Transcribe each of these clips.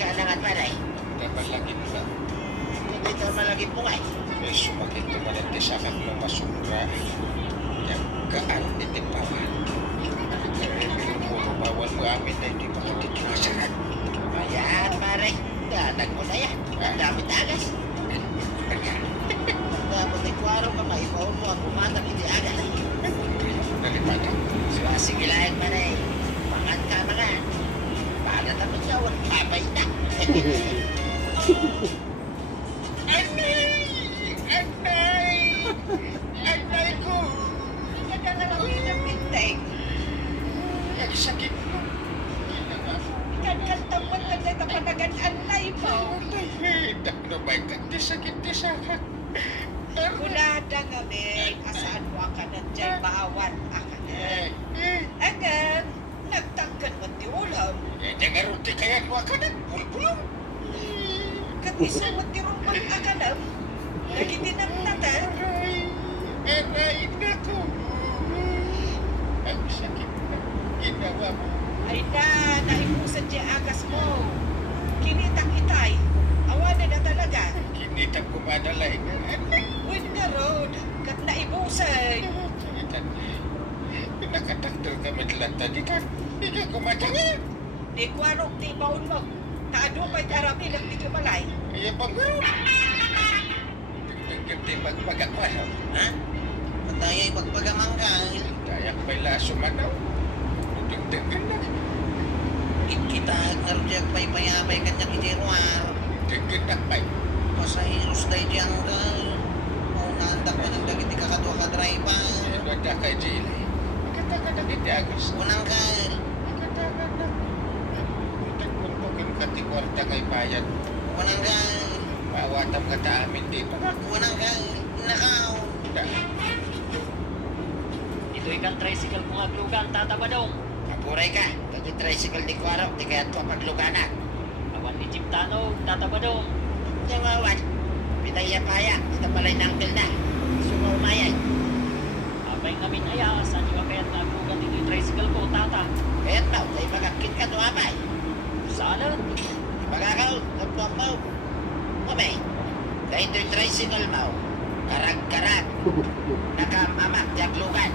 ka na nga pare. Malagin na. Hindi ka malaging bungay. Eh, sumakit naman ang tisakat ng masura. Yang kaan itipawan. Eh, puro bawal mo amin na hindi makatitiwasaran. Ayan pare. Datag mo na yan. Ang dami tagas. Dapat ay kwaro ka maipaon mo ang bumatang hindi agad. Nalipatan. Sigilayan pare. Makan ka na nga. Para naman siya wag papay na. Anay! Anay! Anay ko! Kakalawin ng binteng. Ang sakit mo. Kankantamot na sa kapanagan anay mo. Dakno ba kang disakit-disakit? Kunada nga may asaan mo ka na dyan maawan ka na. Agad, nagtanggan mo ti ulam. Nagaruti kaya mo ka ng bulbulong. Katisa mo ti rumbang akanam. Nagiti ng tata. Aray na ko. Ang sakit na ginawa mo. Ay na, naipusan di agas mo. Kinitang itay. Awanan na talaga. Kinitang kumadalay na. Win nga road. Kat naibusay. Pinakatakdol ka madlanta di ka. Ikaw kumadangin. Di kwarok ti baon mo. Kaado pa'y arami lang di kamalay. Iya bang guru. Tingting magpagakwasaw. Ha? Matayay magpagamangkal. Dayak may laso manaw. Tingting na. Kita ngarjak pay-payapay kanyang itirwar. Tingting na ay. Pasahiros tayo diyang ka. Maunandak pa ng dagiti kakadwa ka driver. Wala kay Jili. Maganda ka na kiti Agos. Unang kal. Maganda ka na. Tingpuntukin ka ti kwarta kay bayan. Unang kal. Mawatam ka ta amin dito. Unang kal. Nakaw. Ito'y kang tricycle kung aglugan, tatabadong. Mapuray ka. Pati tricycle di kwaro. Di kaya't papaglugana. Awan ni Chiptano, tatabadong. Yawawan. Pinayapaya. Ito pala'y nangkel na. Sumaumayay. Abay ngamin aya, saan yung kaya't aglugan ito'y tricycle ko, tata. Kaya't mo. Kay magakit ka tuwapay. Saan? Magakaw. Nagpapaw. Kumay. Kaya ito'y tricycle mo. Karag-karag. Nakamamak. Jaglugan.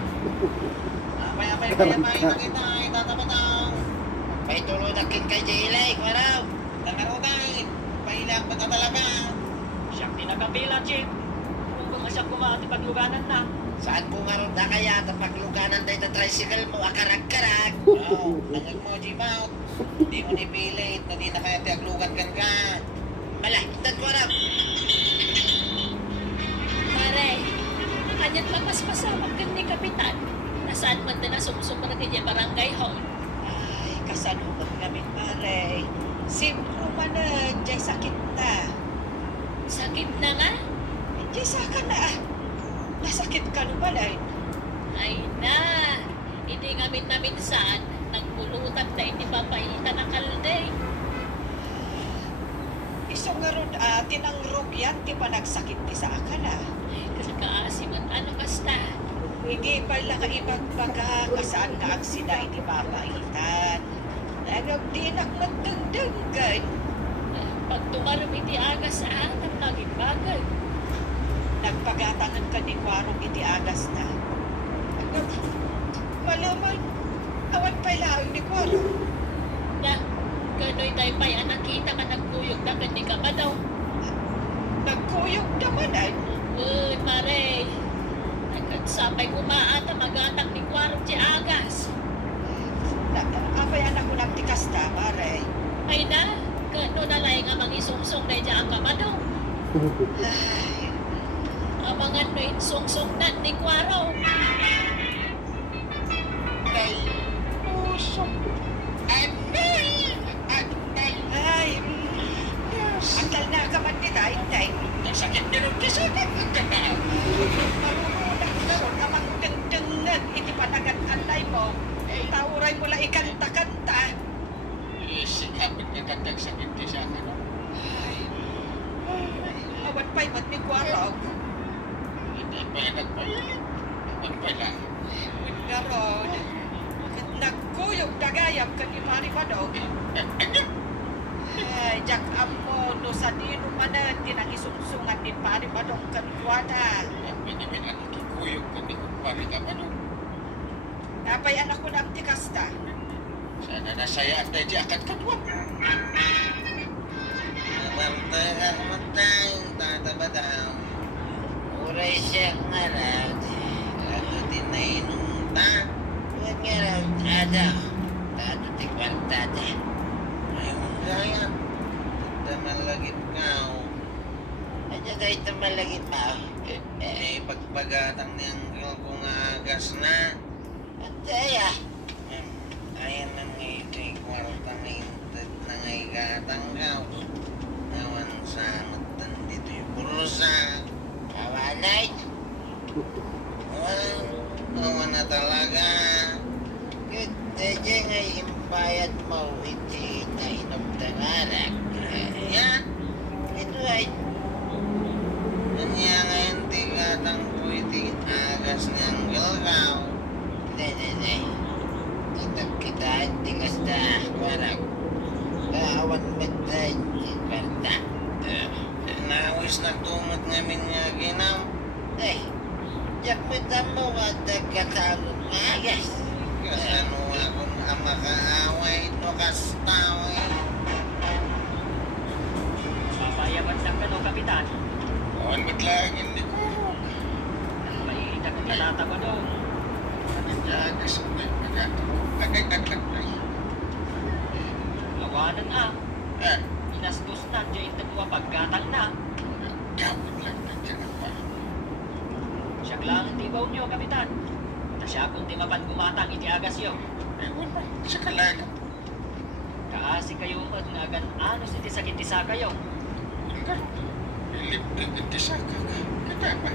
Apay-apay makita. Itatapatang. May tuloy na kin kay Jilay. Kwaraw. Tangarugan. Pailang pa na talaga. Siyang tinagapila, Chip. Kung ba siya kumati pagluganan na. Saan po nga ron na kaya at pagluganan tayo na tricycle mo, akarag-karag? Oo, nangag mo, G-Bout. Di mo nipilit, na di na kaya tiaglugan kan ka. Mala, itan ko ram. Pare, kanya't magpaspasama ka ni Kapitan. Nasaan man na sumusumpa na tiyan barangay hall. Ay, kasanunan kami pare. Simpro man na, dyan sakit na. Sakit na nga. Dyan saka na. Nasakit ka na balay. Ay na, hindi nga minsan nagpulutan tayo ni papaitan ng kalde. Iso nga ron, tinangrog yan, di pa nagsakit di sa akala. Kasi kaasiman ano basta. Hindi pala ka ibagbaga kasaan na aksida hindi papaitan. Di nak nagdagdagan. Pag tumarap iti agas sa atang naging bagay. Nagpagatangan ka ni Kwarong iti agas na. Malaman, awan pa ilaang ni Kwarong. Na, gano'y tayo pa'y nakita ka nagkuyog na ka ka ba daw? Nagkuyog naman ay. Uy, pare. Nagkagsapay umaata magatang ni Kwarong si agas. Apay anak ko nagtikas na, pare. Ay na, gano'n na lang nga mangisungsong na dyan ka ba daw? Ay, Abangan no insungsong na ni Kwaro. Ay, puso. Anay! Anay! ay, ang talna ka man ni tayo, tay. Sakit din ang disakit. Marurunak na ron, amang dengdengan, hindi pa nagat-alay mo. Tauray mo lang ikanta-kanta. Sikapit na katag sakit disakit. Ay, awan pa'y mat ni Kwarong. Hindi pa yan nagpahilit. Ang pala. Garon, nagkuyog dagayam ka ni Pari Badog. Ano? Ay, jak ammo, no sa dino manan, tinangisungsungan din pari padong kanuwada. Pinimin ang ikikuyog kami kung pari ka man. Napay anak ko ng tikasta. Sana nasayaan tayo di akad kadwa. Bantay ka matay, tatabadaw. Uray siya nga raw. Ako din na inunta. Huwag nga raw, ada. Tato ti kwartada. Ay, gaya. Tamalagit ka. Ano tayo tamalagit pa? Pagpagatang niyang kung agas na. At kaya. Ayan na nga ito yung kwarta na intat na nga ikatanggaw. Nawan sa matan dito yung purusa. Kawanay. Nawan na talaga. Kaya nga impayat mo iti na inumtangarak. Yan. Ito ay. Kanya nga hindi katangko iti agas niyang galgaw. Hindi. Kitap kita hindi kasta. Warak. Kawan betay. Iparta. Nawis na tumot ngamin nga ginaw. Diyak mo at nagkatalong agas. Kasano akong makaaway no kastaw. Papayawan lang ka no, Kapitan. Kawan ba't lang hindi ko? Mainit ang tinataba doon. Nagjagas ko na yung agay. Lawanan ah. Ah, Inastos na, dyan yung pagkatang na. gawin lang na dyan ang pa. Siya lang ang tibaw niyo, Kapitan. Na siya kung timapan gumatang iti agas yun. Ewan ba? Sa kalaga. Kaasi kayo at ngagan anos iti sakit isa kayo. Hanggang. Ilipin iti saka ka. Kaya ba?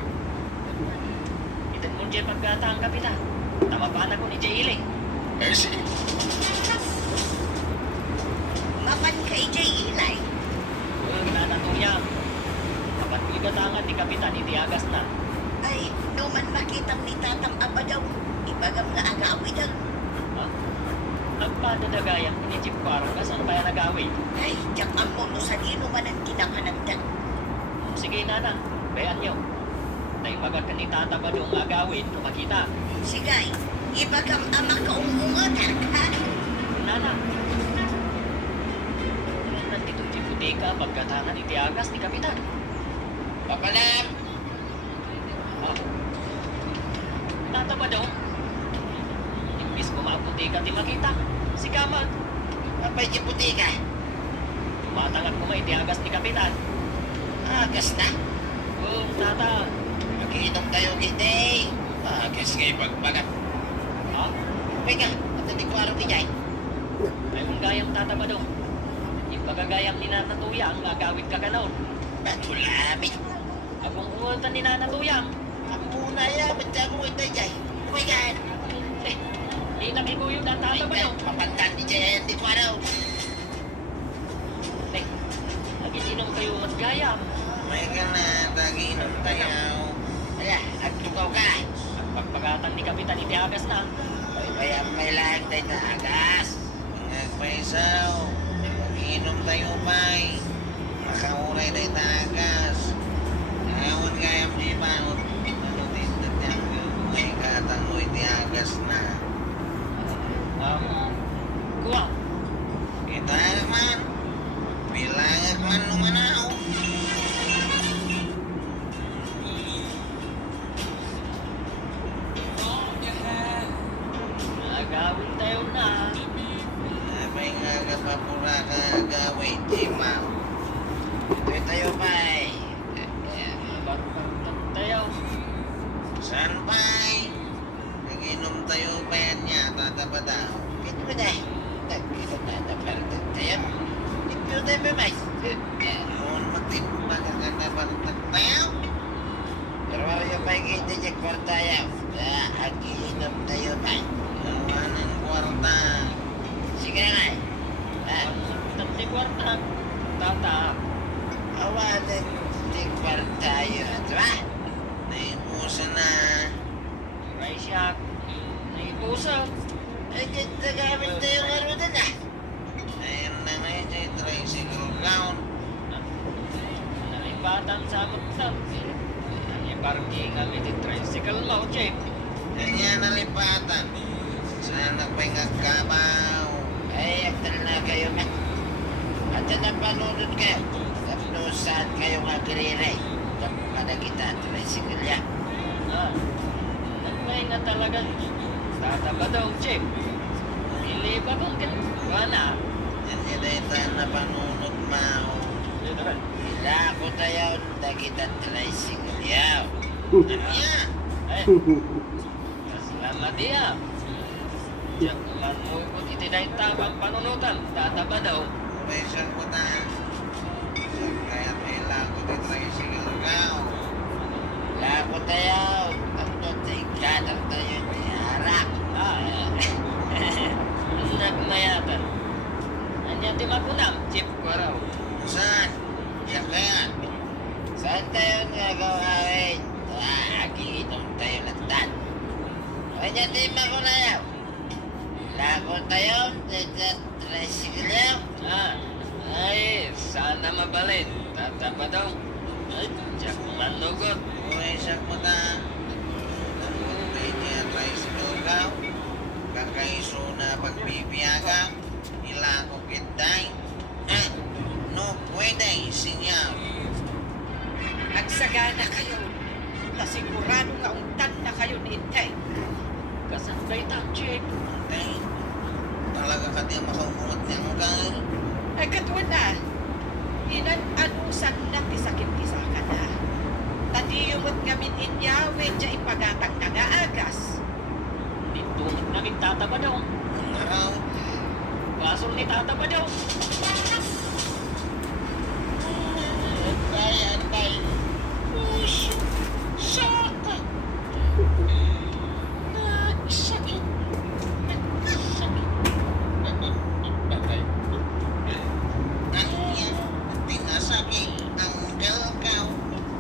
Itan mo dyan pagkatang, Kapitan. Tama pa na ko ni Jay Iling. Eh, sige. Mapan kay Jay Ilay. Huwag na natuyang. Kapat igatangan ni Kapitan iti agas na. Ay, no man makitang ni Tatang Abadaw. Ibagam nga agawi daw. Ha? Nagpadadagayan ni Chip Parang saan pa yan nagawin? Ay, jak ammo, no sa dino man ang kinakanagdan. Sige, Nana. Bayan niyo. Tayo magagkan ni Tata ba doong agawin kung makita? Sigay, ibagam ama kaungungatak, ha? Nana. Nandito yung putika pagkatangan iti agas ni Kapitan. Papalam! Ha? Tata ba doon? Imbis ko maputika ti makita. Si Kamal. Apay di puti ka. Tumatangag ko iti agas ni Kapitan. Agas na. Tata. Mag-iinom tayo hindi. Agas ngayon pagpagat. Ha? Pwede nga. At hindi ko araw ni Jay. Ay kung gayang Tata ba doon? Yung pagagayang ni Nanatuyang agawin ka ganoon. Batulami. Agong uwaltan ni Nanatuyang. Ang muna yan. Ba't ako hindi Jay? Oh my God. Eh, di nakikuyog ang Tata ba doon? Papantan ni Jay. Hindi ko araw. Eh, nag-inom kayo at gayam. May ka na. Tag-iinom tayo. Kaya, agtukaw ka. Ang pagpagatan ni Kapitan iti agas na. May may lag tayo na agas. Nagpaisaw. Mag-iinom tayo pa'y. Makauray tayo na agas. Ngayon kayam di ba? Ano din tatyang may katang mo iti agas na. Kuha. Kita man. Bilangag man numanaw. Agawin tayo na. May nga kapapura ka gawin. Ima. Ito tayo pa'y. Ba't tayo? Saan pa'y? Nag-inom tayo pa yan niya. Tatabadaw. Ito ba na? Nag-inom na napartag tayo. Ito tayo ba may? Noon magtimpa ka ka napartag tayo. Pero yung pa'y kita niya kwartayaw. Ag-inom tayo pa'y. Nawanan kwarta. Sige nga. Tanti kwarta. Tata. Awanan di kwartayo. Ito ba? Naipusa na. May siya. Naipusa. Ay, nagamit tayo nga rin na. Ayun na nga yung tricycle laon. Nalipatan sa magtang. Iparking kami di tricycle mo, Jeep. Kanya nalipatan. Saan nagpahingag kabaw? Ay, aktal na kayo man. At na panunod kayo. Tapos saan kayo agriray? Tapos kada kita tricycle ya. Ah, nagmay na talaga. Tataba daw, Jeep. Pili ba kung wala? Kanya dayta na panunod mao. Dito ka. Ila ako tayo na kita tricycle ya. Kanya. Eh, salamat dia. Diyak naman mo kung itinay tamang panunutan. Tataba daw. Uwesan ko na. Kaya nila ko di tricycle kaw. Ila ako tayo. Ang totoy kadang tayo ni harak. Nagmayatan. Anya di makunam, Jeep ko raw. Saan? Siya kaya. Saan tayo gagawin? Agitong tayo ng tan. Kanya di makunayaw. Lago tayo, tricycle yaw. Ay, sana mabalin. Tataba daw. Ay, diyak manugot. Uwesan ko na. Namunti niya tricycle kaw. Kakaiso na pagbibiyaga. Ila ko kitay. No pwede sinya. Agsagana kayo. Nasigurado ka untan na kayo ni Intay. Kasabay ta, Jeep. Tay, talaga ka di makaumunot niya mo ka. Ay katuwa na. Inan-anusan na tisakit-tisa ka na. Tadiyumot ngamin inya, wedya ipagatang nagaagas. Dito namin tataba daw. Ang araw. Basol ni tataba daw. Tay, antay. Puso. Saka. Nagsakit. Nagkasakit. Patay. Ano yan? Tinasakit ang galgaw.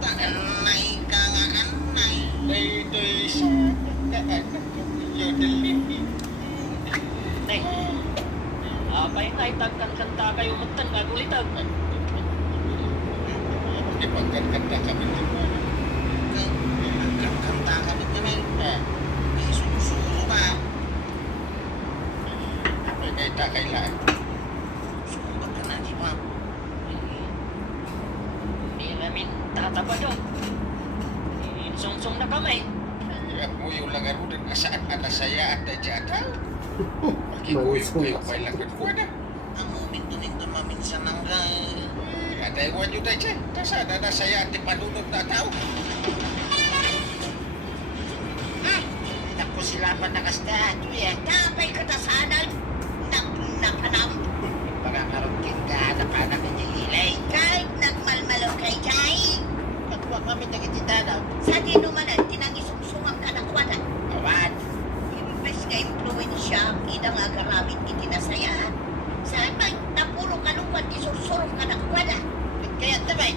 Taanay ka nga anay. Daytoy sa daan. Yodeling. Nay, apay ay tagkan-kanta kayo magtan magulitag. Ipagkanta kami dito. Kanta kami naman. Isususo ba? Pagkita kailan. Sumbag ka na, di ba? Hindi namin tataba daw. Song-song na kami. Mo yung langaro din asaan anasaya at dajata. Makikuyo kayo pa ilang katkuwa na. Ang momento nito maminsan ang ada iwan yun tayo dyan. Kasana na saya at ipanunod na tao. Naku sila pa nakastado yan. Kapay ka tasanan. Napanam. Pagkakaroon ka na panak niya ilay. Kahit nagmalmalaw kay Jai. Katwa kami nagititanaw. Sa dinumanan, tinangisungsungam ka na kwada. Awan. Imbes nga impluensya, idang agaramit itinasayahan. Saan ba napuro ka nung pati sursurong ka na kwada? Kaya tabay.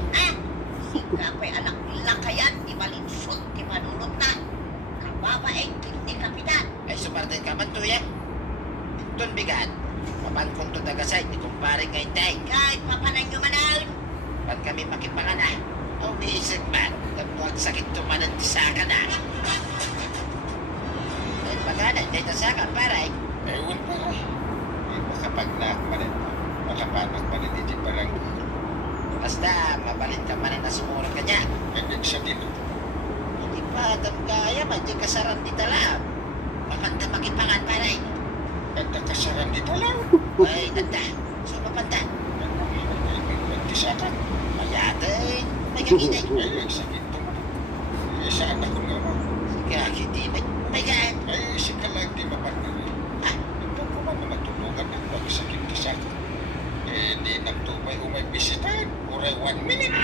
Kapay anak lakayan, di malinsot, di manunot na. Kababaeng ni Kapitan. Ay sumarte ka man to yan. Itun bigat. Papan kong to dagasay. Di kumpare ngay tay. Kahit papanan nyo manan. Ba't kami makipangana? Aw niisig man. Tapos sakit tumanan ti saka na. Ay pagana. Dahil na saka paray. Ewan pa ko. Makapagnak man rin. Makapanak man rin di parang Basta mabalin ka man na sumura ka niya. nagdag sa dito. Hindi pa atam kaya man. Di kasaran di talam. Mapanta makipangan paray. Nagdakasaran dito lang. Ay nanda. So mapanta. Nagtisakan. Mayatin. May kaginay. Ay, nagsakit to. Saan ako nga mo? Sige, hindi. May gaan. Ay, si Kalag di mapagdali. Ito ko man na matulungan ng pagsakit ka sa akin. Eh, di nagtumay umay bisitan. Uray 1 minute.